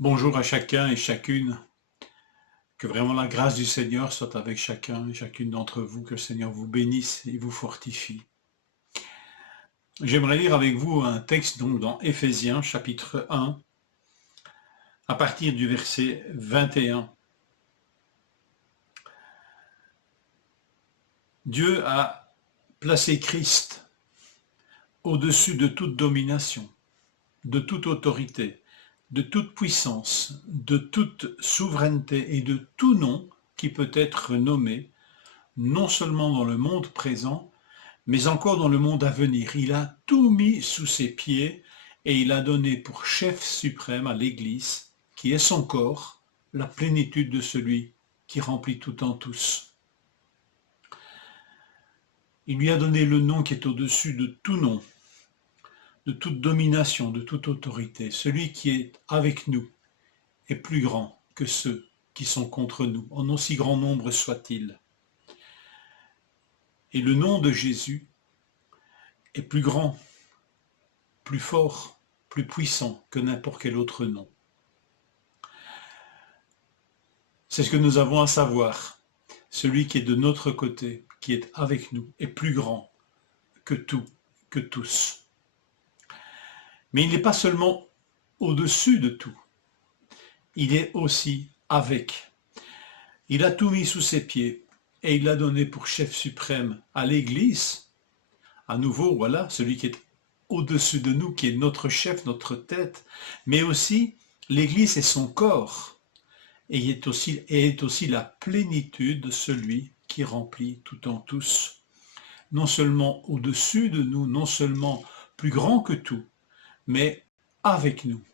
Bonjour à chacun et chacune. Que vraiment la grâce du Seigneur soit avec chacun et chacune d'entre vous. Que le Seigneur vous bénisse et vous fortifie. J'aimerais lire avec vous un texte donc dans Éphésiens chapitre 1 à partir du verset 21. Dieu a placé Christ au-dessus de toute domination, de toute autorité, de toute puissance, de toute souveraineté et de tout nom qui peut être nommé, non seulement dans le monde présent, mais encore dans le monde à venir. Il a tout mis sous ses pieds et il a donné pour chef suprême à l'Église, qui est son corps, la plénitude de celui qui remplit tout en tous. Il lui a donné le nom qui est au-dessus de tout nom, de toute domination, de toute autorité. Celui qui est avec nous est plus grand que ceux qui sont contre nous, en aussi grand nombre soit-il. Et le nom de Jésus est plus grand, plus fort, plus puissant que n'importe quel autre nom. C'est ce que nous avons à savoir. Celui qui est de notre côté, qui est avec nous, est plus grand que tout, que tous. Mais il n'est pas seulement au-dessus de tout, il est aussi avec. Il a tout mis sous ses pieds et il l'a donné pour chef suprême à l'Église. À nouveau, voilà, celui qui est au-dessus de nous, qui est notre chef, notre tête, mais aussi l'Église est son corps et est aussi la plénitude de celui qui remplit tout en tous. Non seulement au-dessus de nous, non seulement plus grand que tout, mais avec nous,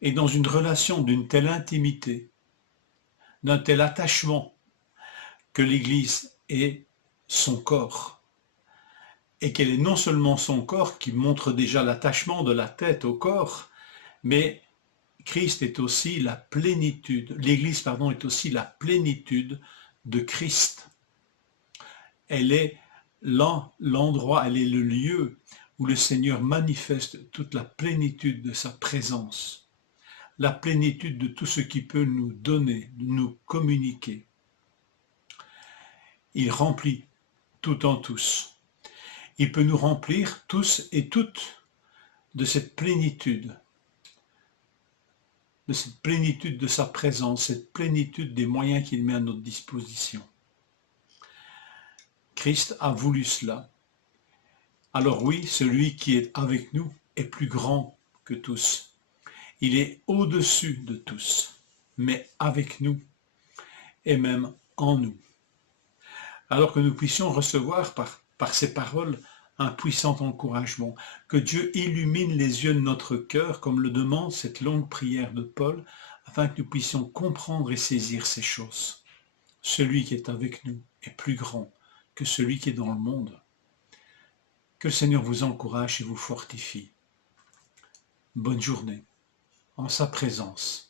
et dans une relation d'une telle intimité, d'un tel attachement, que l'Église est son corps, et qu'elle est non seulement son corps, qui montre déjà l'attachement de la tête au corps, mais Christ est aussi la plénitude, l'Église, est aussi la plénitude de Christ. Elle est l'endroit, elle est le lieu où le Seigneur manifeste toute la plénitude de sa présence, la plénitude de tout ce qu'il peut nous donner, nous communiquer. Il remplit tout en tous. Il peut nous remplir tous et toutes de cette plénitude de sa présence, cette plénitude des moyens qu'il met à notre disposition. Christ a voulu cela. Alors oui, celui qui est avec nous est plus grand que tous. Il est au-dessus de tous, mais avec nous et même en nous. Alors que nous puissions recevoir par ces paroles un puissant encouragement, que Dieu illumine les yeux de notre cœur, comme le demande cette longue prière de Paul, afin que nous puissions comprendre et saisir ces choses. Celui qui est avec nous est plus grand que celui qui est dans le monde. Que le Seigneur vous encourage et vous fortifie. Bonne journée, en sa présence.